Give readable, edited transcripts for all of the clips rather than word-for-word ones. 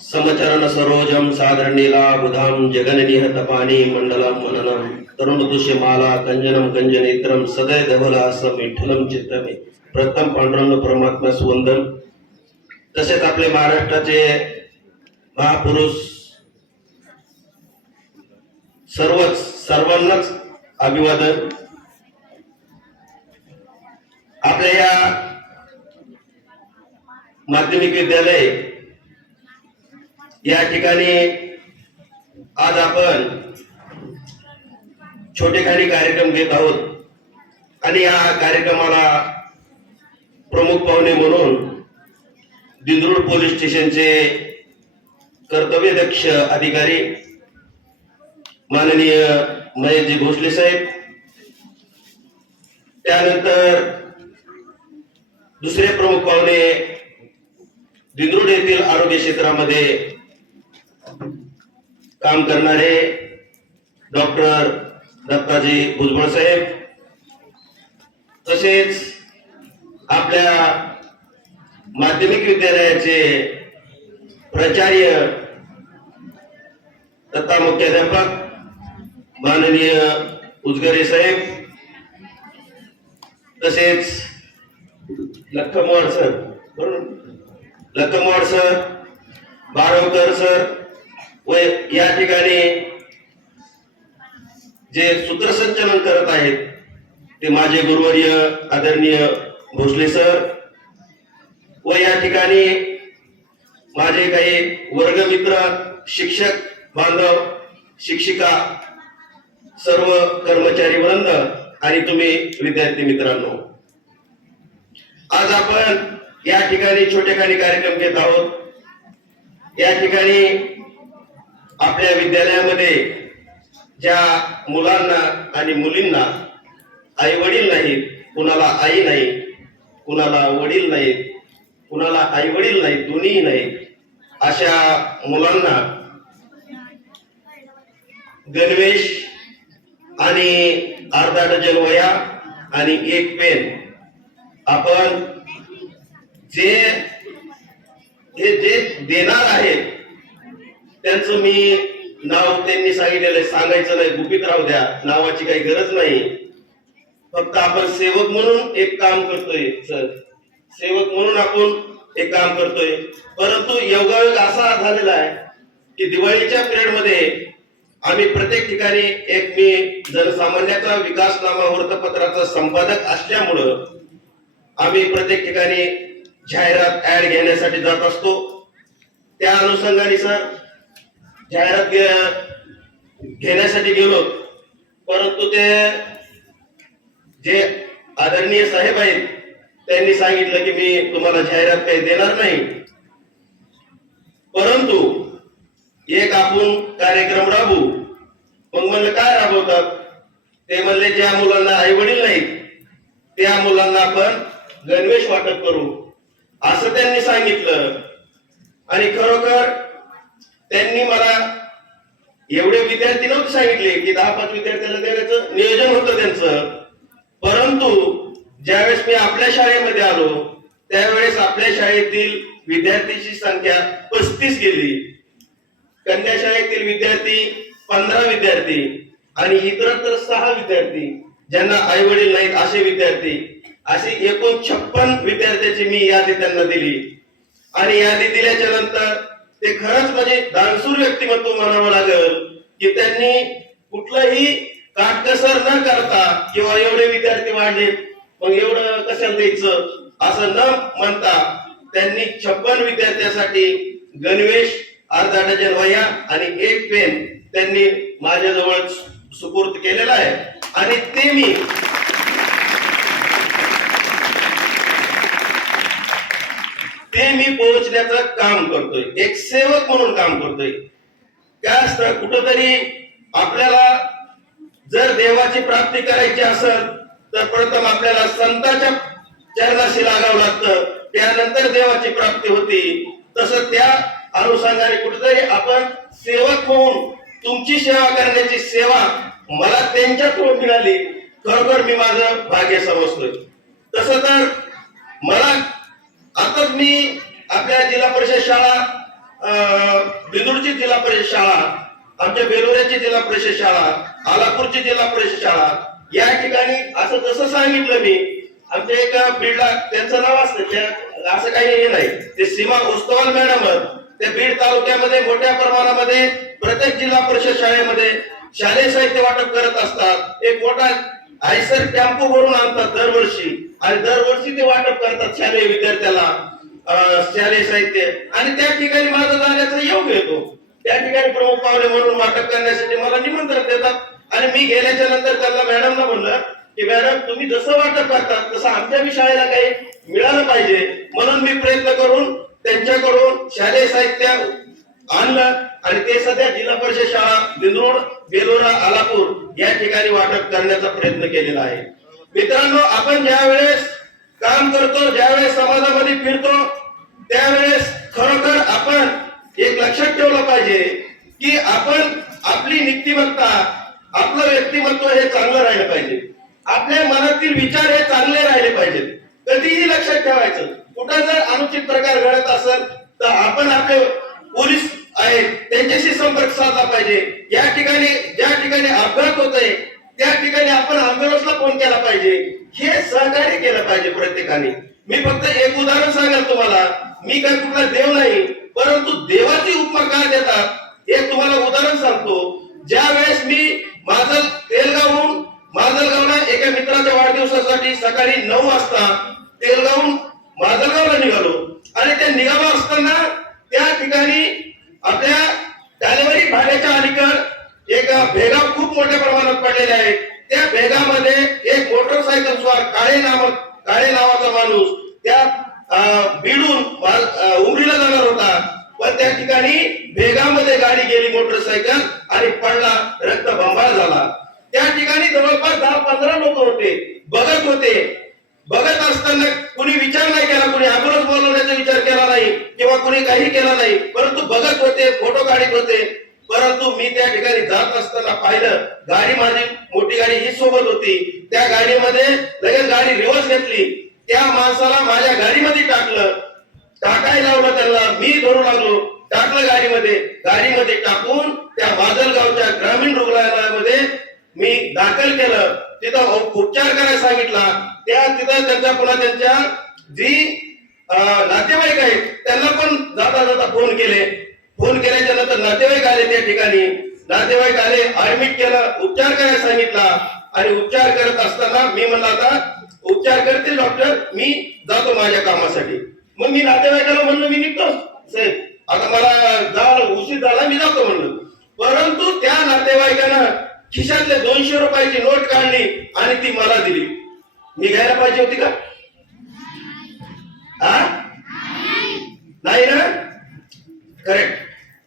समचरण सरोजम साधरणीला बुधाम जगननिहतपाणी मंडलम मननम तरुणदुष्यमाला कंजनम कंजनेत्रम सदय धवलासम विठ्ठलम चित्तमे प्रथम पांडुरंग परमात्म्यास वंदन। तसेच आपले महाराष्ट्राचे महापुरुष सर्वांनाच अभिवादन। आपल्या या माध्यमिक विद्यालय या ठिकाणी आज आपण छोटेखानी कार्यक्रम घेत आहोत आणि या कार्यक्रमाला प्रमुख पाहुणे म्हणून दिंडोरी पोलीस स्टेशनचे कर्तव्यदक्ष अधिकारी माननीय महेशजी भोसले साहेब, त्यानंतर दुसरे प्रमुख पाहुणे दिंडोरी येथील आरोग्य क्षेत्रामध्ये काम करणारे डॉक्टर दत्ताजी भुजबळ साहेब, तसेच आपल्या माध्यमिक विद्यालयाचे प्राचार्य तथा मुख्याध्यापक माननीय उजगरे साहेब, तसेच लखमवाड सर, लखमवाड सर, बारवकर सर व या ठिकाणी जे सूत्रसंचलन करत आहेत ते माझे गुरुवर्य आदरणीय भोसले सर व या ठिकाणी माझे काही वर्गमित्र, शिक्षक बांधव, शिक्षिका, सर्व कर्मचारी वृंद आणि तुम्ही विद्यार्थी मित्रांनो, आज आपण या ठिकाणी छोटेखानी कार्यक्रम घेत आहोत। या ठिकाणी आपल्या विद्यालयामध्ये ज्या मुलांना आणि मुलींना आई वडील नाहीत, कुणाला आई नाही, कुणाला वडील नाहीत, कुणाला आई वडील नाहीत, दोन्ही नाहीत, अशा मुलांना गणवेश आणि अर्धा डझन वह्या आणि एक पेन आपण जे देणार आहेत त्यांचं मी नाव त्यांनी सांगितलेलं सांगायचं नाही, गुपित राहू द्या, नावाची काही गरज नाही। फक्त आपण सेवक म्हणून एक काम करतोय सर, सेवक म्हणून आपण एक काम करतोय। परंतु योगायोग असा झालेला आहे की दिवाळीच्या पिरियड मध्ये आम्ही प्रत्येक ठिकाणी एक मी जनसामान्याचा विकासनामा वृत्तपत्राचा संपादक असल्यामुळं आम्ही प्रत्येक ठिकाणी जाहिरात ऍड घेण्यासाठी जात असतो। त्या अनुषंगाने सर जाहिरात घेण्यासाठी गेलो, परंतु ते जे आदरणीय साहेब आहेत त्यांनी सांगितलं की मी तुम्हाला जाहिरात काही देणार नाही, परंतु एक आपण कार्यक्रम राबवू। मग म्हणलं काय राबवतात? ते म्हणले ज्या मुलांना आई वडील नाहीत त्या मुलांना आपण गणवेश वाटप करू, असं त्यांनी सांगितलं। आणि खरोखर त्यांनी मला एवढे विद्यार्थी नव्हते सांगितले की 10-5 विद्यार्थ्यांना देण्याचं नियोजन होतं त्यांचं, परंतु ज्यावेळेस मी आपल्या शाळेमध्ये आलो त्यावेळेस आपल्या शाळेतील विद्यार्थ्यांची संख्या 35 गेली। कन्या शाळेतील विद्यार्थी 15 विद्यार्थी आणि इतरत्र 6 विद्यार्थी ज्यांना आई वडील नाहीत असे विद्यार्थी, असे एकूण 56 विद्यार्थ्यांची मी यादी त्यांना दिली। आणि यादी दिल्याच्या नंतर ते खरंच म्हणजे दानशूर व्यक्तिमत्व म्हणावं लागेल की त्यांनी कुठलंही काटकसर न करता किंवा एवढे विद्यार्थी वाढले मग एवढं कशाला द्यायचं असं न म्हणता त्यांनी 56 विद्यार्थ्यांसाठी गणवेश, अर्धा डझन वह्या आणि एक पेन त्यांनी माझ्याजवळ सुपूर्द केलेला आहे। आणि ते मी पोहोचण्याचं काम करतोय, एक सेवक म्हणून काम करतोय। काय असतं, कुठंतरी आपल्याला जर देवाची प्राप्ती करायची असेल तर प्रथम आपल्याला संतांच्या चरणाशी लागावं लागतं, त्यानंतर देवाची प्राप्ती होती। तसं त्या अनुषंगाने कुठेतरी आपण सेवक होऊन तुमची सेवा करण्याची सेवा मला त्यांच्याकडून मिळाली, खरोखर मी माझं भाग्य समजतोय। तसं तर मला आताच मी आपल्या जिल्हा परिषद शाळा बिदूरची जिल्हा परिषद शाळा, आमच्या बेलोऱ्याची जिल्हा परिषद शाळा, आलापूरची जिल्हा परिषद शाळा, या ठिकाणी असं जसं सांगितलं मी, आमच्या एका बीडला त्यांचं नाव असतं, त्या असं काही हे नाही, ते सीमा उस्तवाल मॅडम त्या बीड तालुक्यामध्ये मोठ्या प्रमाणामध्ये प्रत्येक जिल्हा परिषद शाळेमध्ये शालेय साहित्य वाटप करत असतात. एक मोठा आयसर टेम्पो भरून आणतात दरवर्षी आणि दरवर्षी ते वाटप करतात शालेय विद्यार्थ्याला शालेय साहित्य. आणि त्या ठिकाणी माझं जाण्याचा योग येतो. त्या ठिकाणी प्रमुख पाहुणे म्हणून वाटप करण्यासाठी मला निमंत्रण देतात आणि मी गेल्याच्या नंतर त्यांना मॅडमला म्हणलं की मॅडम तुम्ही जसं वाटप करतात तसं आमच्या शाळेला काही मिळालं पाहिजे, म्हणून मी प्रयत्न करून त्यांच्याकडून शालेय साहित्य आणलं आणि ते सध्या जिल्हा परिषद शाळा बिंदूर, बेलोरा, आलापूर या ठिकाणी वाटप करण्याचा प्रयत्न केलेला आहे. मित्रांनो, आपण ज्या वेळेस काम करतो, ज्यावेळेस समाजामध्ये फिरतो, त्यावेळेस खरोखर आपण एक लक्षात ठेवलं पाहिजे की आपण आपली नीतिमत्ता, आपलं व्यक्तिमत्व हे चांगलं राहिलं पाहिजे. आपल्या मनातील विचार हे चांगले राहिले पाहिजेत. कधीही लक्षात ठेवायचं, कुठं जर अनुचित प्रकार घडत असेल तर आपण आपले पोलीस आहेत त्यांच्याशी संपर्क साधला पाहिजे. या ठिकाणी ज्या ठिकाणी अपघात होतोय त्या ठिकाणी आपण अँब्युलन्सला फोन केला पाहिजे. हे सहकार्य केलं पाहिजे प्रत्येकाने. मी फक्त एक उदाहरण सांगेल तुम्हाला. मी काय कुठला देव नाही, परंतु देवाची उपमा काय देतात एक तुम्हाला उदाहरण सांगतो. ज्या वेळेस मी माजलगावला एका मित्राच्या वाढदिवसासाठी सकाळी 9 वाजता तेलगावहून माजलगावला निघालो आणि ते निघालो असताना त्या ठिकाणी आपल्या टालेवाडी भाड्याच्या अलीकड एक भेगा खूप मोठ्या प्रमाणात पडलेले आहेत. त्या भेगामध्ये एक मोटरसायकल स्वार काळे नावाचा माणूस त्या बीडून उमरीला जाणार होता, पण त्या ठिकाणी भेगामध्ये गाडी गेली मोटरसायकल आणि पडला, रक्तबंबाळ झाला. त्या ठिकाणी जवळपास 10-15 लोक होते, बघत होते. बघत असताना कुणी विचार नाही केला, कुणी अँब्युलन्स बोलवण्याचा विचार केला नाही किंवा कुणी काही केला नाही, परंतु बघत होते, फोटो काढत होते. परंतु मी त्या ठिकाणी जात असताना पाहिलं, गाडी माझी मोठी गाडी ही सोबत होती. त्या गाडीमध्ये लगेच गाडी रिव्हर्स घेतली, त्या माणसाला माझ्या गाडीमध्ये टाकलं, टाकायला लावलं, त्यांना मी धरू लागलो, टाकलं गाडीमध्ये टाकून त्या माजलगावच्या ग्रामीण रुग्णालयामध्ये मी दाखल केलं. तिथं उपचार करायला सांगितला. तिथं पुन्हा त्यांच्या जी नातेवाईक आहेत त्यांना पण जाता फोन केल्याच्या नंतर नातेवाईक आले. त्या ठिकाणी नातेवाईक आले, ऍडमिट केलं, उपचार करायला सांगितला. आणि उपचार करत असताना मी म्हणलं आता उपचार करतील डॉक्टर, मी जातो माझ्या कामासाठी. मग मी नातेवाईकाला म्हणलं मी निघतो साहेब, आता मला उशीर झाला, मी जातो म्हणलं. परंतु त्या नातेवाईकानं खिशातले 200 रुपयाची नोट काढली आणि ती मला दिली. मी घ्यायला पाहिजे होती का? नाही ना? करेक्ट.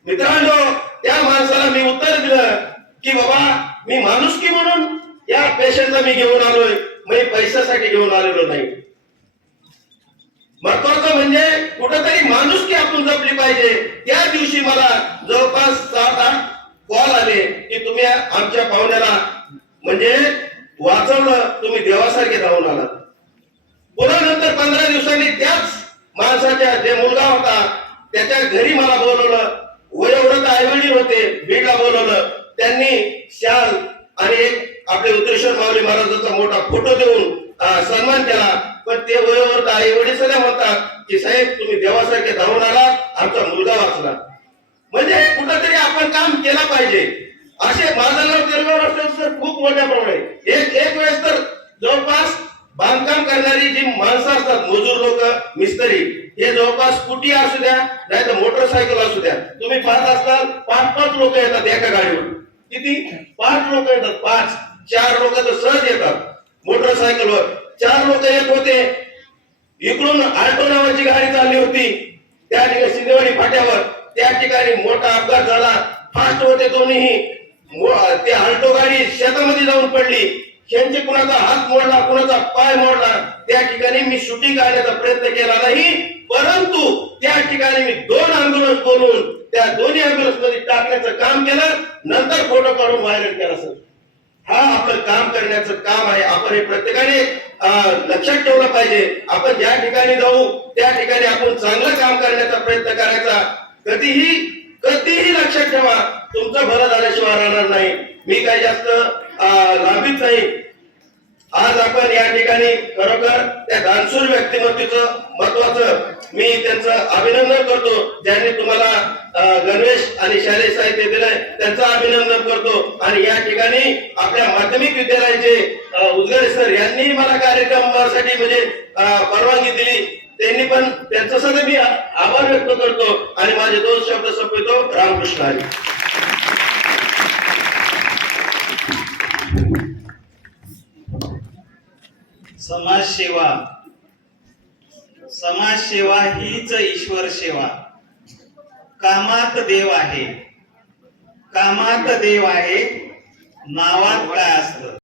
मित्रांनो, त्या माणसाला मी उत्तर दिलं की बाबा मी माणुसकी म्हणून या पेशंटला मी घेऊन आलोय, मी पैशासाठी घेऊन आलेलो नाही. महत्वाचं म्हणजे कुठेतरी माणुसकी आपण जपली पाहिजे. त्या दिवशी मला जवळपास 7-8 कॉल आले की तुम्ही आमच्या पाहुण्याला म्हणजे वाचवलं, तुम्ही देवासारखे धावून आलात. पुन्हा नंतर 15 दिवसांनी त्याच माणसाच्या जे मुलगा होता त्याच्या घरी मला बोलवलं. वयोवृद्ध आईवडील होते, बीडला बोलवलं. त्यांनी शाल आणि आपले उत्तरेश्वर माऊली महाराजांचा मोठा फोटो देऊन सन्मान केला. पण ते वयोवृद्ध आईवडील सुद्धा म्हणतात की साहेब तुम्ही देवासारखे धावून आलात, आमचा मुलगा वाचला. म्हणजे कुठंतरी आपण काम केलं पाहिजे. असे माजलगाव तेलगाव रस्त्यावर खूप मोठ्या प्रमाणात एक वेळेस तर जवळपास बांधकाम करणारी जी माणसं असतात, मजूर लोक, मिस्त्री, हे जवळपास स्कूटी असू द्या नाही तर मोटरसायकल असू द्या, तुम्ही पाहत असताल 5-5 लोक येतात एका गाडीवर. किती? 5 लोक येतात. 5-4 लोक तर सहज येतात मोटरसायकलवर. 4 लोक येत होते. इकडून आल्टो नावाची गाडी चालली होती त्या ठिकाणी सिंदेवाडी फाट्यावर. त्या ठिकाणी मोठा अपघात झाला. फास्ट होते दोन्ही. ते आल्टो गाडी शेतामध्ये जाऊन पडली. त्यांचे कुणाचा हात मोडला, कुणाचा पाय मोडला. त्या ठिकाणी मी शूटिंग काढण्याचा प्रयत्न केला नाही, परंतु त्या ठिकाणी मी 2 अँब्युलन्स बोलून त्या दोन्ही अँब्युलन्स मध्ये टाकण्याचं काम केलं. नंतर फोटो काढून व्हायरल केला. सर, हा आपलं काम करण्याचं काम आहे. आपण हे प्रत्येकाने लक्षात ठेवलं पाहिजे. आपण ज्या ठिकाणी जाऊ त्या ठिकाणी आपण चांगलं काम करण्याचा प्रयत्न करायचा. कधीही कधीही लक्षात ठेवा, तुमचं भलं झाल्याशिवाय राहणार नाही. मी काही जास्त लांबीत नाही. आज आपण या ठिकाणी खरोखर त्या दानशूर व्यक्तिमत्वाचं महत्वाचं मी त्यांचं अभिनंदन करतो. ज्यांनी तुम्हाला गणवेश आणि शालेय साहित्य दिलंय त्यांचं अभिनंदन करतो. आणि या ठिकाणी आपल्या माध्यमिक विद्यालयाचे उद्गारे सर यांनी मला कार्यक्रमासाठी म्हणजे परवानगी दिली. त्यांनी पण त्यांचं सगळं मी आभार व्यक्त करतो. आणि माझे 2 शब्द संपवितो. रामकृष्ण हरी. समाजसेवा, समाजसेवा हीच ईश्वर सेवा. कामात देव आहे, कामात देव आहे, नावात काय असतं.